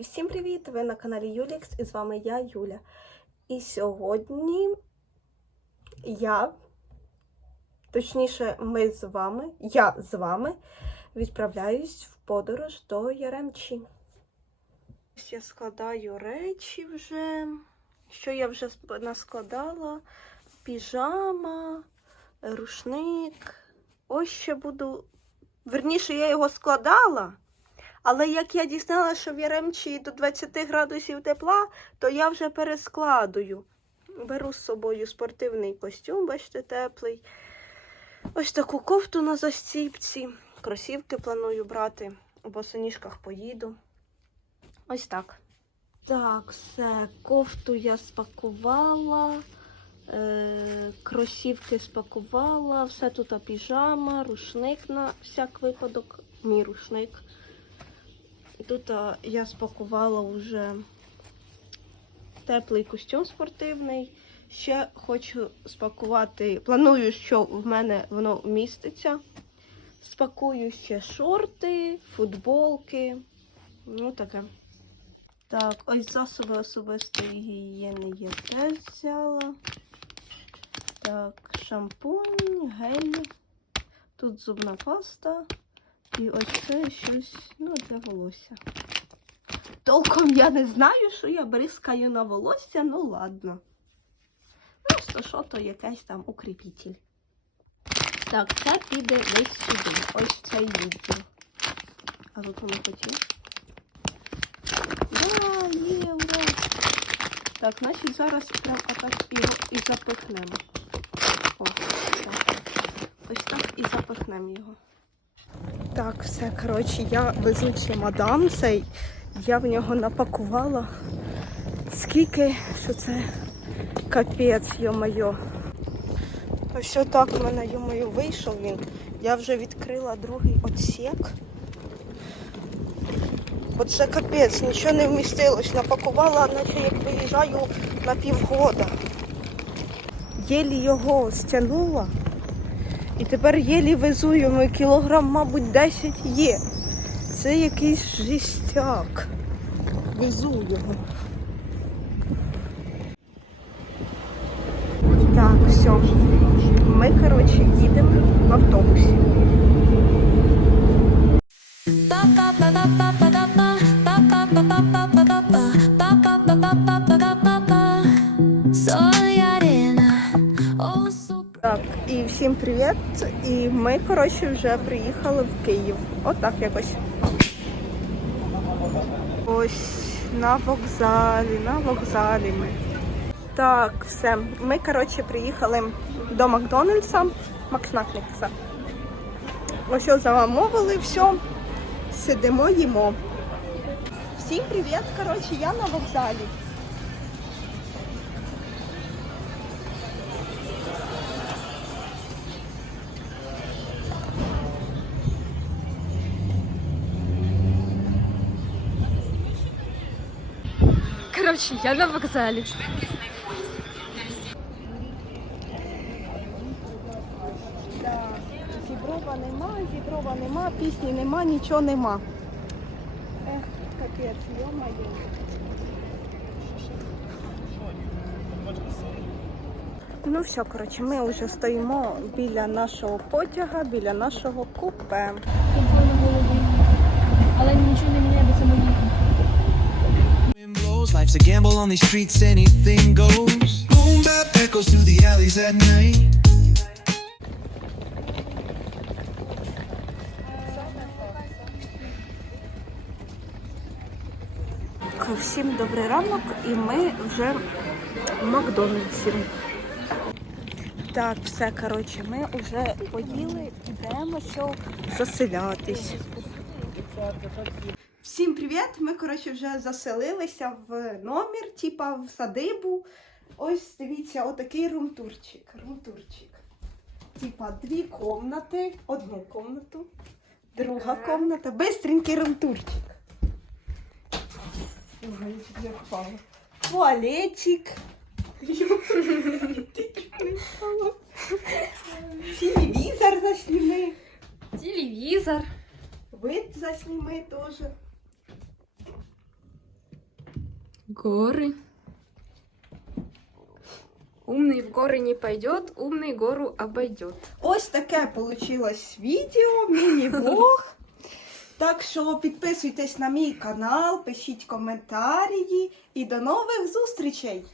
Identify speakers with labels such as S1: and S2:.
S1: Всім привіт! Ви на каналі Юлікс і з вами я, Юля. І сьогодні я, точніше, ми з вами, я з вами відправляюсь в подорож до Яремчі. Я складаю речі вже. Що я вже наскладала? Піжама, рушник. Ось ще буду. Верніше, я його складала. Але як я дізналася, що в Яремчі до 20 градусів тепла, то я вже перескладую. Беру з собою спортивний костюм, бачите, теплий. Ось таку кофту на застіпці. Кросівки планую брати. У босоніжках поїду. Ось так. Так, все, кофту я спакувала, е- кросівки спакувала, все тут піжама, рушник на всяк випадок, мій рушник. Тут а, я спакувала вже теплий костюм спортивний. Ще хочу спакувати, планую, що в мене воно міститься. Спакую ще шорти, футболки. Ну таке. Так, ось засоби особистої гігієни я теж взяла. Так, шампунь, гель. Тут зубна паста. І ось це щось ну, для волосся. Толком я не знаю, що я бризкаю на волосся, ну ладно. Просто що то якийсь там укріпитель. Так, це піде десь сюди. Ось цей відділ. А тут воно хотів. Да, є, ура! Так, значить зараз прям отак його і запихнемо. О, так. Ось так і запихнемо його. Так, все, коротше, я везу чемодан цей. Я в нього напакувала. Скільки, що це капець, йо-моє. Ось так в мене, йо-моє, вийшов він. Я вже відкрила другий отсек. Оце капець, нічого не вмістилось. Напакувала, наче як виїжджаю на півгода. Єлі його стягнула. І тепер єлі везу йому кілограм, мабуть, 10 є. Це якийсь жістяк. Везу його. Так, все. Ми, коротше, їдемо в автобусі. Так, і всім привіт. І ми, коротше, вже приїхали в Київ. Отак якось. Ось на вокзалі, на вокзалі ми. Так, все. Ми, коротше, приїхали до Макдональдса, Макснакнікса. Ось замовили, все. Сидимо, їмо. Всім привіт, коротше, я на вокзалі.
S2: Коротше, я на вокзалі.
S1: Зіброва нема, зіброва нема, пісні нема, нічого нема. Ех, капець, йо-моє. Ну все, коротше, ми вже стоїмо біля нашого потяга, біля нашого купе.
S2: Телефон на голові. Але нічого не
S3: life's a gamble on these streets, anything goes. Boom bap echoes through the alleys at night.
S1: Всім добрий ранок і ми вже в Макдональдсі. Так, все, коротше, ми вже поїли, йдемо що заселятись. Всім привіт! Ми, коротше, вже заселилися в номер, типа в садибу. Ось дивіться, отакий румтурчик. Румтурчик. Типа дві комнати, одну комнату, друга комната, бистренький румтурчик. Туалетик. Телевизор засніми.
S2: Телевізор.
S1: Вид засніми теж
S2: Горы. Умный в горы не пойдет, умный гору обойдет.
S1: Ось таке получилось відео, міні-влог. Так що підписуйтесь на мій канал, пишіть коментарі і до нових зустрічей!